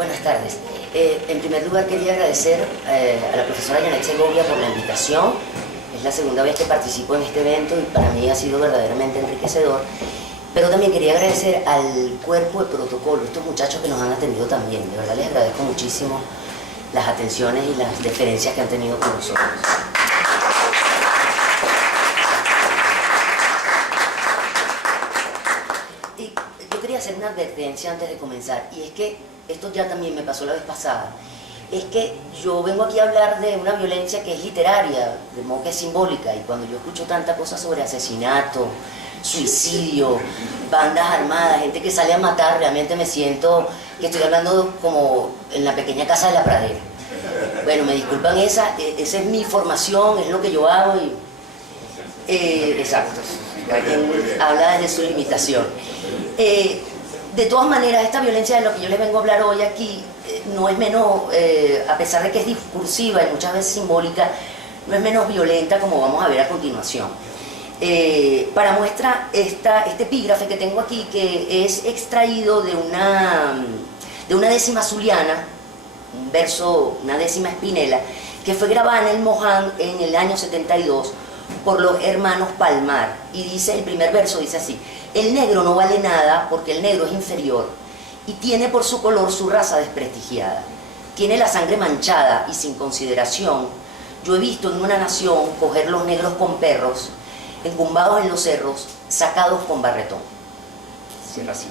Buenas tardes. En primer lugar quería agradecer a la profesora Janet Segovia por la invitación. Es la segunda vez que participo en este evento y para mí ha sido verdaderamente enriquecedor. Pero también quería agradecer al cuerpo de protocolo, estos muchachos que nos han atendido también. De verdad les agradezco muchísimo las atenciones y las deferencias que han tenido con nosotros. Y yo quería hacer una advertencia antes de comenzar, y es que esto ya también me pasó la vez pasada. Es que yo vengo aquí a hablar de una violencia que es literaria, de modo que es simbólica, y cuando yo escucho tanta cosa sobre asesinato, suicidio, bandas armadas, gente que sale a matar, realmente me siento que estoy hablando como en la pequeña casa de la pradera. Bueno, me disculpan, esa es mi formación, es lo que yo hago y... exacto, alguien habla desde su limitación. De todas maneras, esta violencia de lo que yo les vengo a hablar hoy aquí no es menos, a pesar de que es discursiva y muchas veces simbólica, no es menos violenta, como vamos a ver a continuación. Para muestra este epígrafe que tengo aquí, que es extraído de una décima zuliana, un verso, una décima espinela, que fue grabada en el Moján en el año 72 por los hermanos Palmar, y dice, el primer verso dice así: el negro no vale nada porque el negro es inferior y tiene por su color su raza desprestigiada, tiene la sangre manchada y sin consideración. Yo he visto en una nación coger los negros con perros, encumbados en los cerros, sacados con barretón. Cierra así.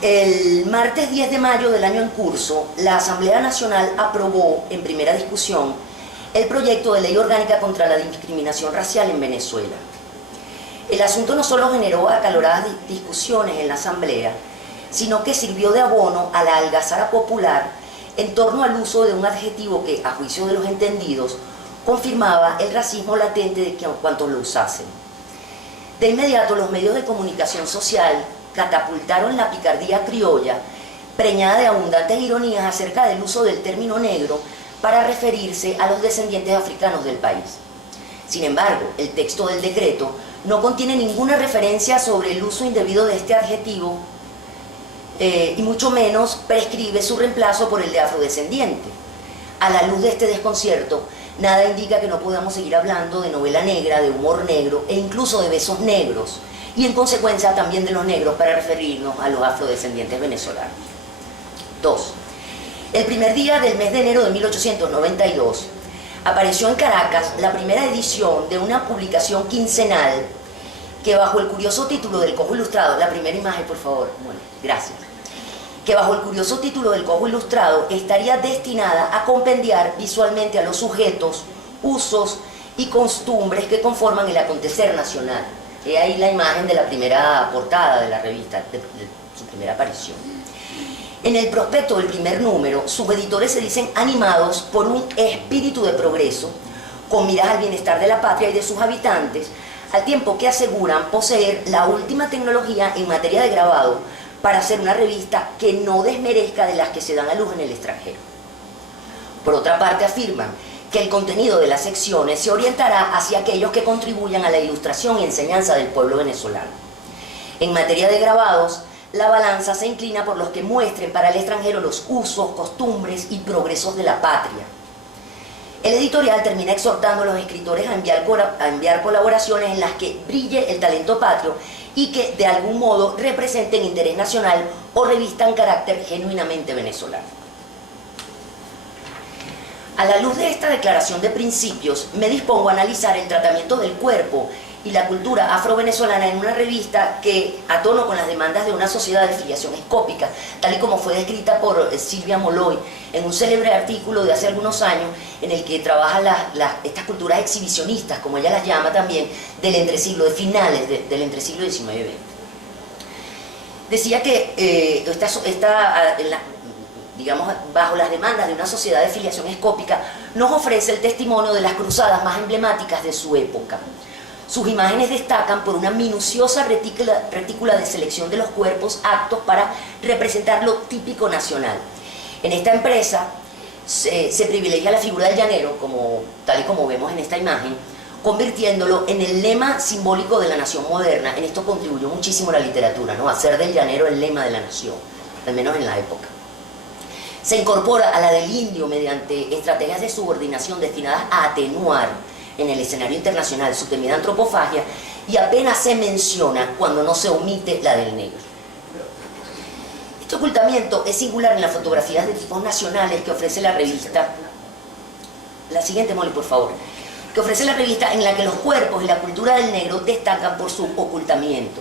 El martes 10 de mayo del año en curso, la Asamblea Nacional aprobó en primera discusión el proyecto de ley orgánica contra la discriminación racial en Venezuela. El asunto no solo generó acaloradas discusiones en la Asamblea, sino que sirvió de abono a la algazara popular en torno al uso de un adjetivo que, a juicio de los entendidos, confirmaba el racismo latente de cuantos lo usasen. De inmediato, los medios de comunicación social catapultaron la picardía criolla, preñada de abundantes ironías acerca del uso del término negro para referirse a los descendientes africanos del país. Sin embargo, el texto del decreto no contiene ninguna referencia sobre el uso indebido de este adjetivo y mucho menos prescribe su reemplazo por el de afrodescendiente. A la luz de este desconcierto, nada indica que no podamos seguir hablando de novela negra, de humor negro e incluso de besos negros, y en consecuencia también de los negros para referirnos a los afrodescendientes venezolanos. 2. El primer día del mes de enero de 1892, apareció en Caracas la primera edición de una publicación quincenal que, bajo el curioso título del Cojo Ilustrado, la primera imagen por favor, bueno, gracias, que bajo el curioso título del Cojo Ilustrado estaría destinada a compendiar visualmente a los sujetos, usos y costumbres que conforman el acontecer nacional. He ahí la imagen de la primera portada de la revista, de su primera aparición. En el prospecto del primer número, sus editores se dicen animados por un espíritu de progreso, con miras al bienestar de la patria y de sus habitantes, al tiempo que aseguran poseer la última tecnología en materia de grabado para hacer una revista que no desmerezca de las que se dan a luz en el extranjero. Por otra parte, afirman que el contenido de las secciones se orientará hacia aquellos que contribuyan a la ilustración y enseñanza del pueblo venezolano. En materia de grabados, la balanza se inclina por los que muestren para el extranjero los usos, costumbres y progresos de la patria. El editorial termina exhortando a los escritores a enviar colaboraciones en las que brille el talento patrio y que de algún modo representen interés nacional o revistan carácter genuinamente venezolano. A la luz de esta declaración de principios, me dispongo a analizar el tratamiento del cuerpo y la cultura afro-venezolana en una revista que, a tono con las demandas de una sociedad de filiación escópica, tal y como fue descrita por Silvia Moloy en un célebre artículo de hace algunos años en el que trabaja estas culturas exhibicionistas, como ella las llama también, del entresiglo, de finales del entresiglo XIX y XX. Decía que digamos, bajo las demandas de una sociedad de filiación escópica, nos ofrece el testimonio de las cruzadas más emblemáticas de su época. Sus imágenes destacan por una minuciosa retícula de selección de los cuerpos aptos para representar lo típico nacional. En esta empresa se privilegia la figura del llanero, tal y como vemos en esta imagen, convirtiéndolo en el lema simbólico de la nación moderna. En esto contribuyó muchísimo la literatura, ¿no? Hacer del llanero el lema de la nación, al menos en la época. se incorpora a la del indio mediante estrategias de subordinación destinadas a atenuar en el escenario internacional su temida antropofagia, y apenas se menciona cuando no se omite la del negro. Este ocultamiento es singular en las fotografías de tipos nacionales que ofrece la revista. La siguiente, Molly, por favor. Que ofrece la revista, en la que los cuerpos y la cultura del negro destacan por su ocultamiento.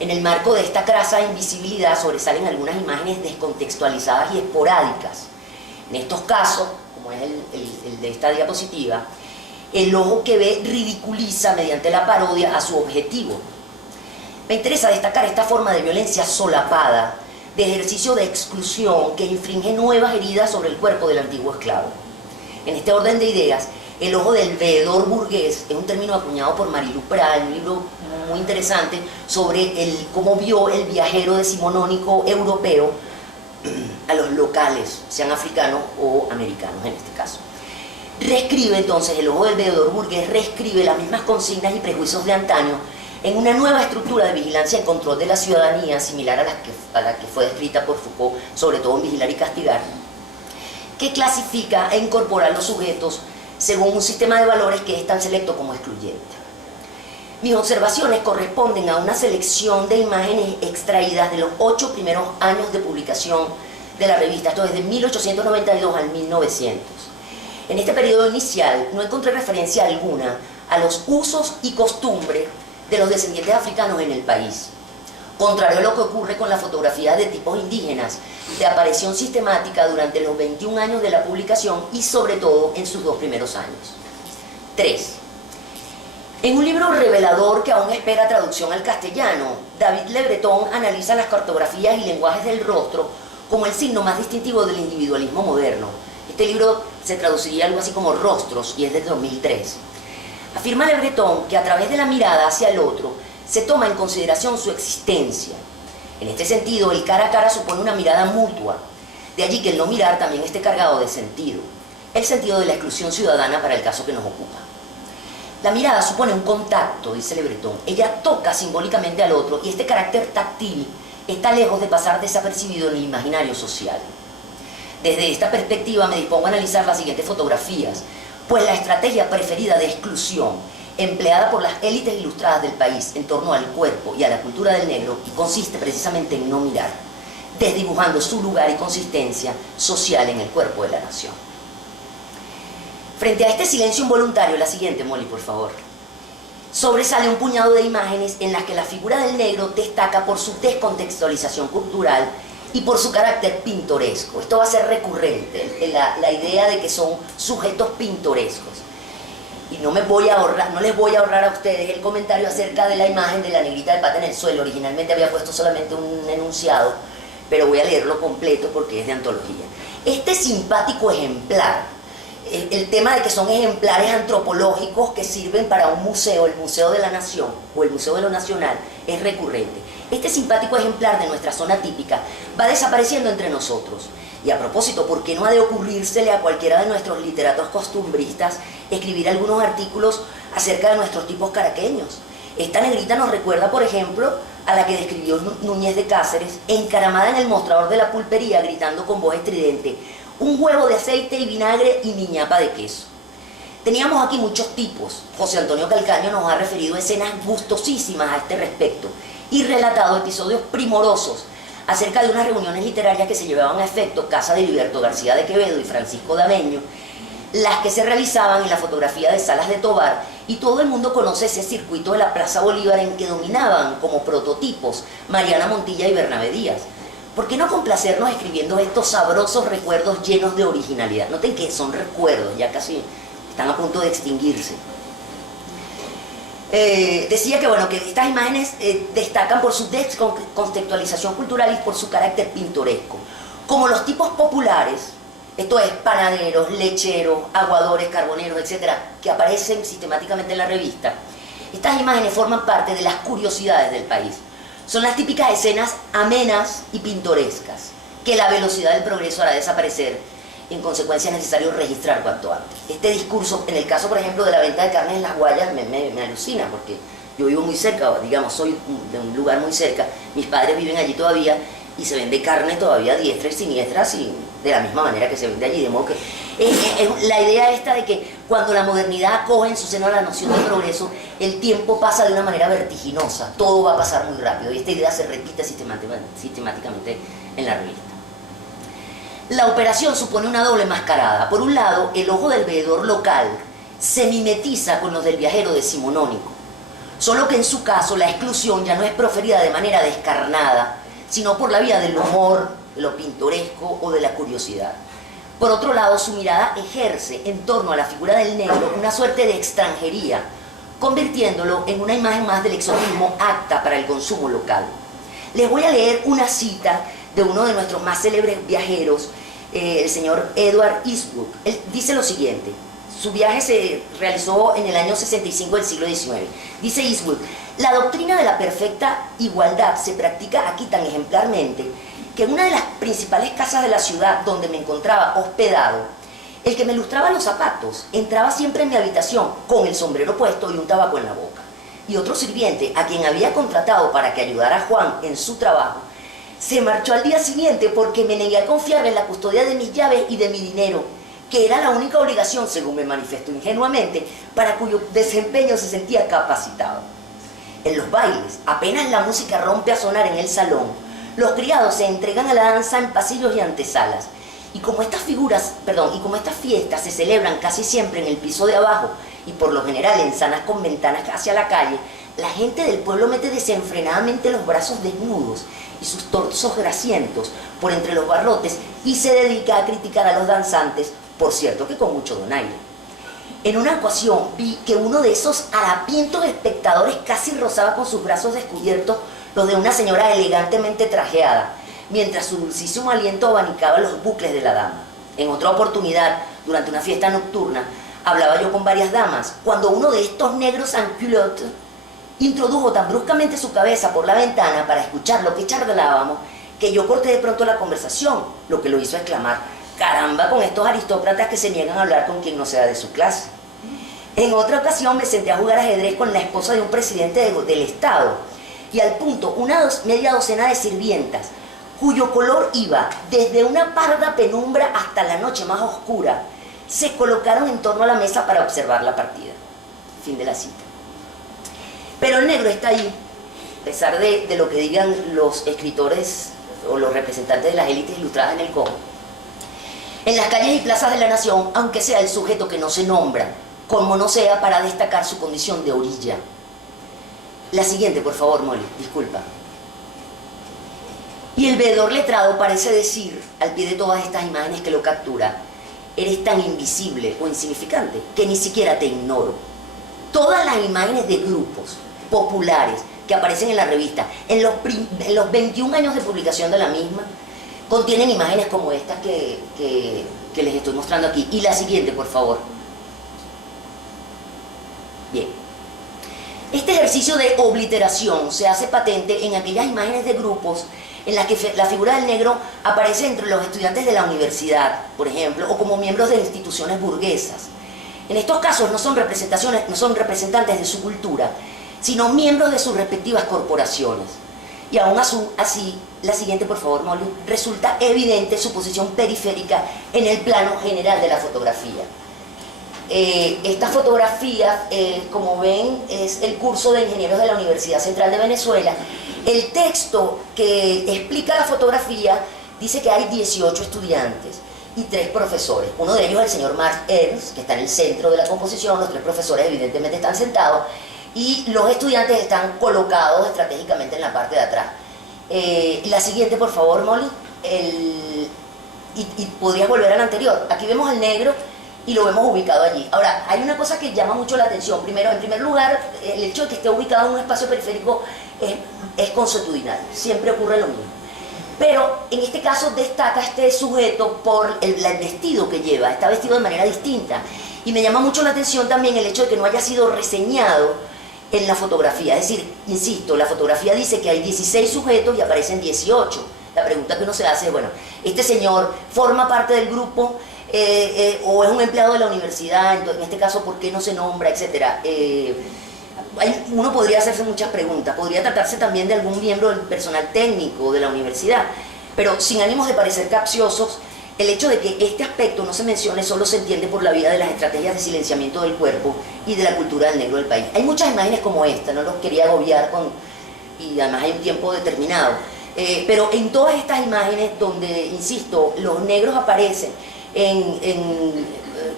En el marco de esta crasa invisibilidad sobresalen algunas imágenes descontextualizadas y esporádicas. En estos casos, como es el de esta diapositiva, el ojo que ve ridiculiza mediante la parodia a su objetivo. Me interesa destacar esta forma de violencia solapada, de ejercicio de exclusión que infringe nuevas heridas sobre el cuerpo del antiguo esclavo. En este orden de ideas, el ojo del veedor burgués es un término acuñado por Marilu Pral, un libro muy interesante sobre cómo vio el viajero decimonónico europeo a los locales, sean africanos o americanos en este caso. Reescribe entonces, el ojo del veedor burgués reescribe las mismas consignas y prejuicios de antaño en una nueva estructura de vigilancia y control de la ciudadanía, similar a la que fue descrita por Foucault, sobre todo en Vigilar y Castigar, que clasifica e incorpora a los sujetos según un sistema de valores que es tan selecto como excluyente. Mis observaciones corresponden a una selección de imágenes extraídas de los 8 primeros años de publicación de la revista, esto desde 1892 al 1900. En este periodo inicial no encontré referencia alguna a los usos y costumbres de los descendientes africanos en el país, contrario a lo que ocurre con las fotografías de tipos indígenas, de aparición sistemática durante los 21 años de la publicación y sobre todo en sus 2 primeros años. 3. En un libro revelador que aún espera traducción al castellano, David Le Breton analiza las cartografías y lenguajes del rostro como el signo más distintivo del individualismo moderno. Este libro se traduciría algo así como Rostros y es de 2003. Afirma Le Breton que a través de la mirada hacia el otro se toma en consideración su existencia. En este sentido, el cara a cara supone una mirada mutua. De allí que el no mirar también esté cargado de sentido. El sentido de la exclusión ciudadana para el caso que nos ocupa. La mirada supone un contacto, dice Le Breton. Ella toca simbólicamente al otro y este carácter táctil está lejos de pasar desapercibido en el imaginario social. Desde esta perspectiva me dispongo a analizar las siguientes fotografías, pues la estrategia preferida de exclusión empleada por las élites ilustradas del país en torno al cuerpo y a la cultura del negro consiste precisamente en no mirar, desdibujando su lugar y consistencia social en el cuerpo de la nación. Frente a este silencio involuntario, la siguiente, Molly, por favor. Sobresale un puñado de imágenes en las que la figura del negro destaca por su descontextualización cultural y por su carácter pintoresco. Esto va a ser recurrente, la idea de que son sujetos pintorescos. Y no les voy a ahorrar a ustedes el comentario acerca de la imagen de la negrita de pata en el suelo. Originalmente había puesto solamente un enunciado, pero voy a leerlo completo porque es de antología. Este simpático ejemplar, el tema de que son ejemplares antropológicos que sirven para un museo, el Museo de la Nación o el Museo de lo Nacional, es recurrente. Este simpático ejemplar de nuestra zona típica va desapareciendo entre nosotros. Y a propósito, ¿por qué no ha de ocurrírsele a cualquiera de nuestros literatos costumbristas escribir algunos artículos acerca de nuestros tipos caraqueños? Esta negrita nos recuerda, por ejemplo, a la que describió Núñez de Cáceres, encaramada en el mostrador de la pulpería, gritando con voz estridente: un huevo de aceite y vinagre y mi ñapa de queso. Teníamos aquí muchos tipos. José Antonio Calcaño nos ha referido escenas gustosísimas a este respecto y relatado episodios primorosos acerca de unas reuniones literarias que se llevaban a efecto casa de Heriberto García de Quevedo y Francisco Dameño, las que se realizaban en la fotografía de Salas de Tovar, y todo el mundo conoce ese circuito de la Plaza Bolívar en que dominaban como prototipos Mariana Montilla y Bernabé Díaz. ¿Por qué no complacernos escribiendo estos sabrosos recuerdos llenos de originalidad? Noten que son recuerdos, ya casi están a punto de extinguirse. Decía que, bueno, que estas imágenes destacan por su descontextualización cultural y por su carácter pintoresco. Como los tipos populares, esto es panaderos, lecheros, aguadores, carboneros, etcétera, que aparecen sistemáticamente en la revista, estas imágenes forman parte de las curiosidades del país. Son las típicas escenas amenas y pintorescas que la velocidad del progreso hará desaparecer. En consecuencia es necesario registrar cuanto antes. Este discurso, en el caso por ejemplo de la venta de carne en Las Guayas, me alucina, porque yo vivo muy cerca, digamos, soy de un lugar muy cerca, mis padres viven allí todavía y se vende carne todavía a diestra y siniestra sin de la misma manera que se vende allí, de modo que la idea esta de que cuando la modernidad acoge en su seno la noción de progreso, el tiempo pasa de una manera vertiginosa, todo va a pasar muy rápido, y esta idea se repite sistemáticamente en la revista. La operación supone una doble mascarada. Por un lado, el ojo del veedor local se mimetiza con los del viajero decimonónico, solo que en su caso la exclusión ya no es proferida de manera descarnada, sino por la vía del humor, de lo pintoresco o de la curiosidad. Por otro lado, su mirada ejerce en torno a la figura del negro una suerte de extranjería, convirtiéndolo en una imagen más del exotismo apta para el consumo local. Les voy a leer una cita de uno de nuestros más célebres viajeros, el señor Edward Eastwood. Él dice lo siguiente: su viaje se realizó en el año 65 del siglo XIX. Dice Eastwood: la doctrina de la perfecta igualdad se practica aquí tan ejemplarmente que en una de las principales casas de la ciudad donde me encontraba hospedado, el que me lustraba los zapatos entraba siempre en mi habitación con el sombrero puesto y un tabaco en la boca. Y otro sirviente, a quien había contratado para que ayudara a Juan en su trabajo, se marchó al día siguiente porque me negué a confiarle la custodia de mis llaves y de mi dinero, que era la única obligación, según me manifestó ingenuamente, para cuyo desempeño se sentía capacitado. En los bailes, apenas la música rompe a sonar en el salón, los criados se entregan a la danza en pasillos y antesalas. Y como estas fiestas se celebran casi siempre en el piso de abajo y por lo general en salas con ventanas hacia la calle, la gente del pueblo mete desenfrenadamente los brazos desnudos y sus torsos grasientos por entre los barrotes y se dedica a criticar a los danzantes, por cierto que con mucho donaire. En una ocasión vi que uno de esos harapientos espectadores casi rozaba con sus brazos descubiertos los de una señora elegantemente trajeada, mientras su dulcísimo aliento abanicaba los bucles de la dama. En otra oportunidad, durante una fiesta nocturna, hablaba yo con varias damas, cuando uno de estos negros sans culottes introdujo tan bruscamente su cabeza por la ventana para escuchar lo que charlábamos, que yo corté de pronto la conversación, lo que lo hizo exclamar: caramba con estos aristócratas que se niegan a hablar con quien no sea de su clase. En otra ocasión me senté a jugar ajedrez con la esposa de un presidente del Estado, y al punto media docena de sirvientas, cuyo color iba desde una parda penumbra hasta la noche más oscura, se colocaron en torno a la mesa para observar la partida. Fin de la cita. Pero el negro está ahí, a pesar de lo que digan los escritores o los representantes de las élites ilustradas en el Congo. En las calles y plazas de la nación, aunque sea el sujeto que no se nombra, como no sea para destacar su condición de orilla. La siguiente, por favor, Molly, disculpa. Y el veedor letrado parece decir, al pie de todas estas imágenes que lo captura: eres tan invisible o insignificante que ni siquiera te ignoro. Todas las imágenes de grupos populares que aparecen en la revista, en los 21 años de publicación de la misma, contienen imágenes como estas que les estoy mostrando aquí. Y la siguiente, por favor. Bien. Este ejercicio de obliteración se hace patente en aquellas imágenes de grupos en las que la figura del negro aparece entre los estudiantes de la universidad, por ejemplo, o como miembros de instituciones burguesas. En estos casos no son representantes de su cultura, sino miembros de sus respectivas corporaciones. Y aún así, la siguiente, por favor, Molly, resulta evidente su posición periférica en el plano general de la fotografía. Esta fotografía, como ven, es el curso de ingenieros de la Universidad Central de Venezuela. El texto que explica la fotografía dice que hay 18 estudiantes y 3 profesores. Uno de ellos es el señor Mark Ernst, que está en el centro de la composición. Los 3 profesores evidentemente están sentados y los estudiantes están colocados estratégicamente en la parte de atrás. La siguiente, por favor, Molly. Y podrías volver al anterior. Aquí vemos al negro y lo vemos ubicado allí. Ahora, hay una cosa que llama mucho la atención. Primero, en primer lugar, el hecho de que esté ubicado en un espacio periférico es consuetudinal. Siempre ocurre lo mismo. Pero en este caso destaca este sujeto por el vestido que lleva. Está vestido de manera distinta. Y me llama mucho la atención también el hecho de que no haya sido reseñado en la fotografía. Es decir, insisto, la fotografía dice que hay 16 sujetos y aparecen 18. La pregunta que uno se hace es, bueno, ¿este señor forma parte del grupo o es un empleado de la universidad? Entonces, en este caso, ¿por qué no se nombra, etcétera? Uno podría hacerse muchas preguntas. Podría tratarse también de algún miembro del personal técnico de la universidad, pero sin ánimos de parecer capciosos, el hecho de que este aspecto no se mencione solo se entiende por la vía de las estrategias de silenciamiento del cuerpo y de la cultura del negro del país. Hay muchas imágenes como esta, no los quería agobiar y además hay un tiempo determinado. Pero en todas estas imágenes donde, insisto, los negros aparecen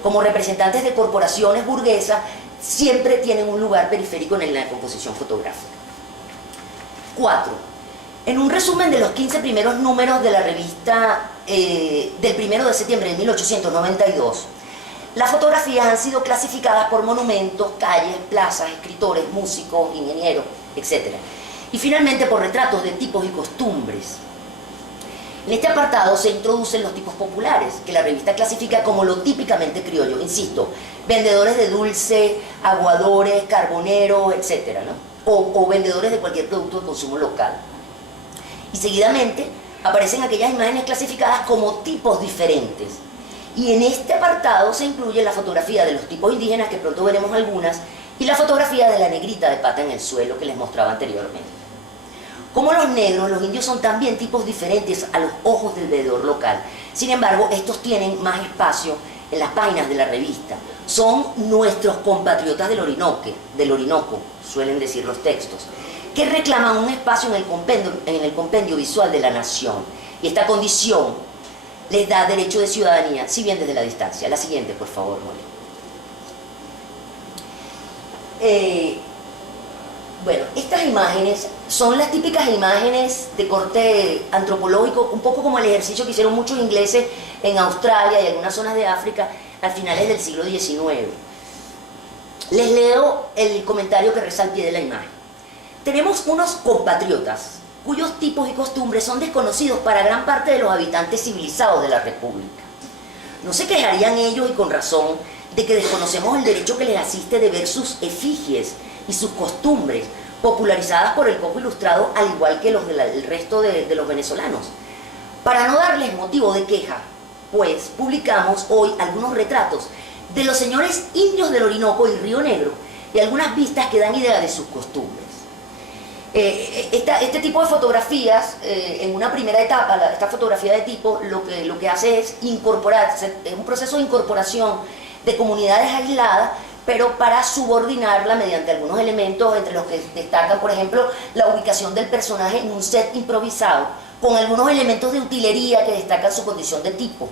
como representantes de corporaciones burguesas, siempre tienen un lugar periférico en la composición fotográfica. 4. En un resumen de los 15 primeros números de la revista del 1 de septiembre de 1892, las fotografías han sido clasificadas por monumentos, calles, plazas, escritores, músicos, ingenieros, etc. Y finalmente por retratos de tipos y costumbres. En este apartado se introducen los tipos populares, que la revista clasifica como lo típicamente criollo, insisto, vendedores de dulce, aguadores, carboneros, etc., ¿no? o vendedores de cualquier producto de consumo local. Y seguidamente aparecen aquellas imágenes clasificadas como tipos diferentes. Y en este apartado se incluye la fotografía de los tipos indígenas, que pronto veremos algunas, y la fotografía de la negrita de pata en el suelo que les mostraba anteriormente. Como los negros, los indios son también tipos diferentes a los ojos del veedor local. Sin embargo, estos tienen más espacio en las páginas de la revista. Son nuestros compatriotas del Orinoco, suelen decir los textos, que reclaman un espacio en el compendio visual de la nación. Y esta condición les da derecho de ciudadanía, si bien desde la distancia. La siguiente, por favor, Mole. Bueno, estas imágenes son las típicas imágenes de corte antropológico, un poco como el ejercicio que hicieron muchos ingleses en Australia y algunas zonas de África a finales del siglo XIX. Les leo el comentario que reza al pie de la imagen. Tenemos unos compatriotas cuyos tipos y costumbres son desconocidos para gran parte de los habitantes civilizados de la República. No se quejarían ellos, y con razón, de que desconocemos el derecho que les asiste de ver sus efigies y sus costumbres, popularizadas por el Cojo Ilustrado, al igual que los del resto de los venezolanos. Para no darles motivo de queja, pues publicamos hoy algunos retratos de los señores indios del Orinoco y Río Negro, y algunas vistas que dan idea de sus costumbres. Este tipo de fotografías, en una primera etapa, esta fotografía de tipo, lo que hace es incorporar, es un proceso de incorporación de comunidades aisladas, pero para subordinarla mediante algunos elementos, entre los que destacan, por ejemplo, la ubicación del personaje en un set improvisado, con algunos elementos de utilería que destacan su condición de tipo.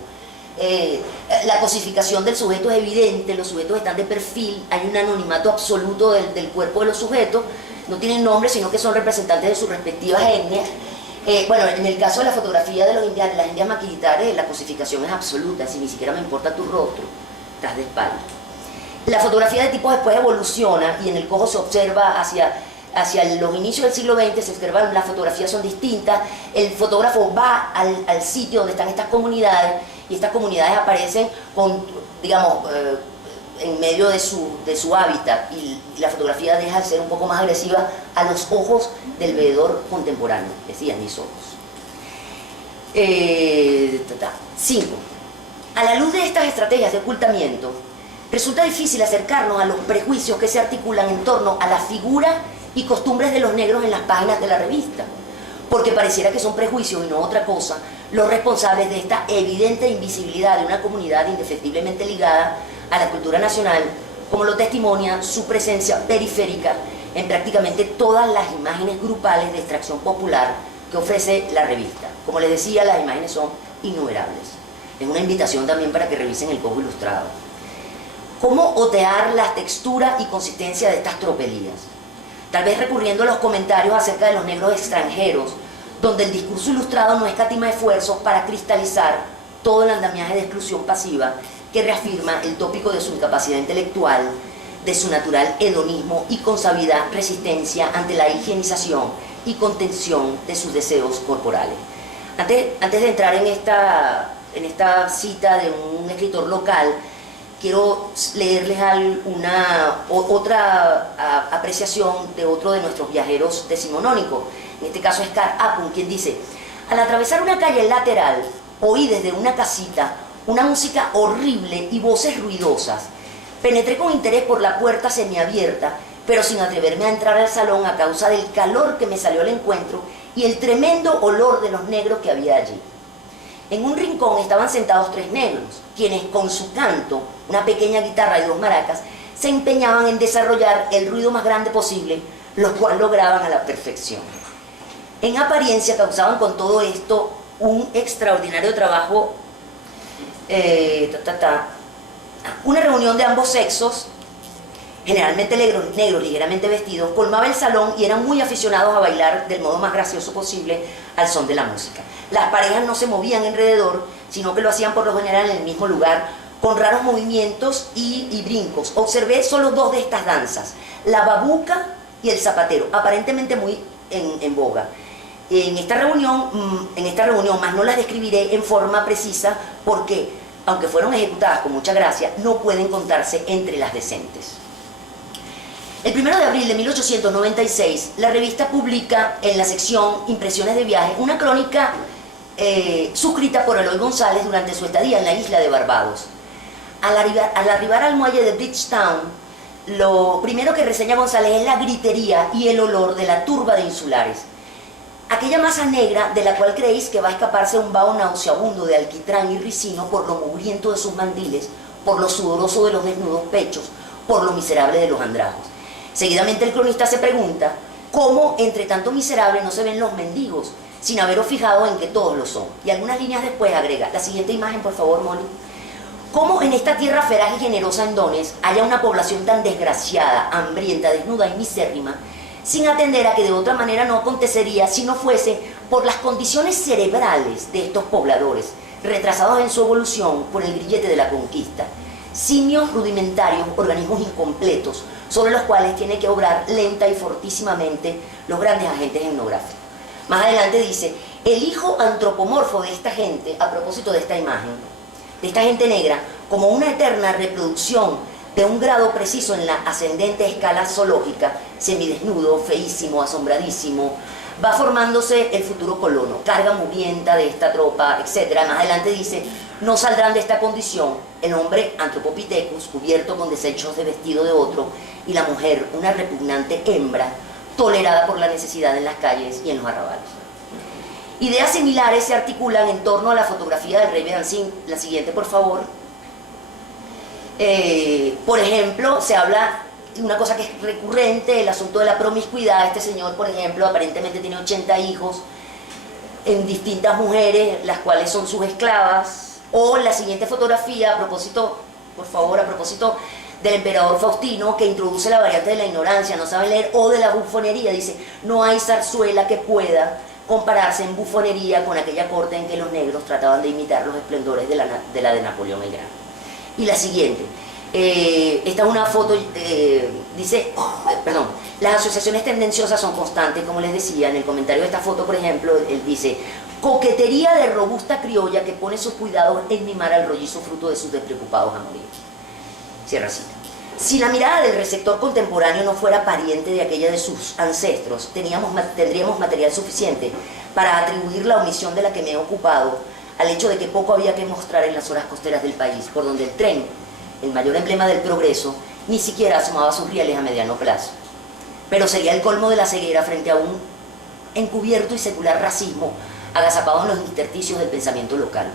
La cosificación del sujeto es evidente, los sujetos están de perfil, hay un anonimato absoluto del cuerpo de los sujetos, no tienen nombre, sino que son representantes de sus respectivas etnias. Bueno, en el caso de la fotografía de las indias maquilitares, la cosificación es absoluta, si ni siquiera me importa tu rostro, estás de espalda. La fotografía de tipo después evoluciona, y en el Cojo se observa hacia los inicios del siglo XX, se observan, las fotografías son distintas, el fotógrafo va al sitio donde están estas comunidades, y estas comunidades aparecen con, digamos, en medio de su hábitat, y la fotografía deja de ser un poco más agresiva a los ojos del veedor contemporáneo, decían mis ojos. 5. A la luz de estas estrategias de ocultamiento, resulta difícil acercarnos a los prejuicios que se articulan en torno a la figura y costumbres de los negros en las páginas de la revista, porque pareciera que son prejuicios y no otra cosa los responsables de esta evidente invisibilidad de una comunidad indefectiblemente ligada a la cultura nacional, como lo testimonia su presencia periférica en prácticamente todas las imágenes grupales de extracción popular que ofrece la revista. Como les decía, las imágenes son innumerables. Es una invitación también para que revisen el Cojo Ilustrado. ¿Cómo otear la textura y consistencia de estas tropelías? Tal vez recurriendo a los comentarios acerca de los negros extranjeros, donde el discurso ilustrado no escatima esfuerzos para cristalizar todo el andamiaje de exclusión pasiva que reafirma el tópico de su incapacidad intelectual, de su natural hedonismo y consabida resistencia ante la higienización y contención de sus deseos corporales. Antes de entrar en esta cita de un escritor local, quiero leerles otra apreciación de otro de nuestros viajeros decimonónicos. En este caso es Carl Apun, quien dice: al atravesar una calle lateral, oí desde una casita una música horrible y voces ruidosas. Penetré con interés por la puerta semiabierta, pero sin atreverme a entrar al salón a causa del calor que me salió al encuentro y el tremendo olor de los negros que había allí. En un rincón estaban sentados 3 negros, quienes con su canto, una pequeña guitarra y 2 maracas, se empeñaban en desarrollar el ruido más grande posible, lo cual lograban a la perfección. En apariencia causaban con todo esto un extraordinario trabajo, una reunión de ambos sexos, generalmente negros ligeramente vestidos, colmaba el salón y eran muy aficionados a bailar del modo más gracioso posible al son de la música. Las parejas no se movían alrededor, sino que lo hacían por lo general en el mismo lugar, con raros movimientos y brincos. Observé solo 2 de estas danzas, la babuca y el zapatero, aparentemente muy en boga. En esta reunión, más no las describiré en forma precisa porque, aunque fueron ejecutadas con mucha gracia, no pueden contarse entre las decentes. El 1 de abril de 1896, la revista publica en la sección Impresiones de viaje una crónica suscrita por Eloy González durante su estadía en la isla de Barbados. Al arribar al muelle de Bridgetown, lo primero que reseña González es la gritería y el olor de la turba de insulares. Aquella masa negra de la cual creéis que va a escaparse un vaho nauseabundo de alquitrán y ricino por lo mugriento de sus mandiles, por lo sudoroso de los desnudos pechos, por lo miserable de los andrajos. Seguidamente el cronista se pregunta cómo entre tanto miserable no se ven los mendigos, sin haberos fijado en que todos lo son. Y algunas líneas después agrega, la siguiente imagen por favor, Molly. Cómo en esta tierra feraz y generosa en dones haya una población tan desgraciada, hambrienta, desnuda y misérrima, sin atender a que de otra manera no acontecería si no fuese por las condiciones cerebrales de estos pobladores, retrasados en su evolución por el grillete de la conquista, simios rudimentarios, organismos incompletos, sobre los cuales tiene que obrar lenta y fortísimamente los grandes agentes etnográficos. Más adelante dice, el hijo antropomorfo de esta gente, a propósito de esta imagen, de esta gente negra, como una eterna reproducción de un grado preciso en la ascendente escala zoológica, semidesnudo, feísimo, asombradísimo, va formándose el futuro colono, carga mugrienta de esta tropa, etc. Más adelante dice, no saldrán de esta condición el hombre Anthropopithecus, cubierto con desechos de vestido de otro, y la mujer, una repugnante hembra, tolerada por la necesidad en las calles y en los arrabales. Ideas similares se articulan en torno a la fotografía del rey Benancín. La siguiente, por favor. Por ejemplo, se habla de una cosa que es recurrente, el asunto de la promiscuidad. Este señor, por ejemplo, aparentemente tiene 80 hijos en distintas mujeres, las cuales son sus esclavas. O la siguiente fotografía, a propósito, por favor, a propósito del emperador Faustino, que introduce la variante de la ignorancia, no sabe leer, o de la bufonería. Dice, no hay zarzuela que pueda compararse en bufonería con aquella corte en que los negros trataban de imitar los esplendores de la de Napoleón el Grande. Y la siguiente, esta es una foto, dice, perdón, las asociaciones tendenciosas son constantes, como les decía, en el comentario de esta foto, por ejemplo, él dice, coquetería de robusta criolla que pone sus cuidados en mimar al rollizo fruto de sus despreocupados amores. Cierra cita. Si la mirada del receptor contemporáneo no fuera pariente de aquella de sus ancestros, tendríamos material suficiente para atribuir la omisión de la que me he ocupado al hecho de que poco había que mostrar en las horas costeras del país, por donde el tren, el mayor emblema del progreso, ni siquiera asomaba sus rieles a mediano plazo. Pero sería el colmo de la ceguera frente a un encubierto y secular racismo agazapado en los intersticios del pensamiento local.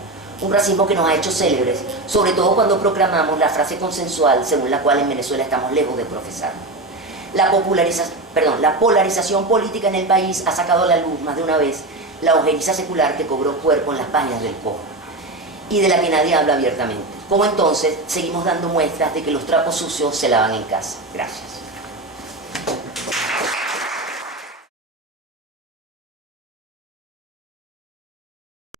Un racismo que nos ha hecho célebres, sobre todo cuando proclamamos la frase consensual según la cual en Venezuela estamos lejos de profesar. La polarización política en el país ha sacado a la luz más de una vez la ojeriza secular que cobró cuerpo en las páginas del COP y de la que nadie habla abiertamente. Como entonces seguimos dando muestras de que los trapos sucios se lavan en casa. Gracias.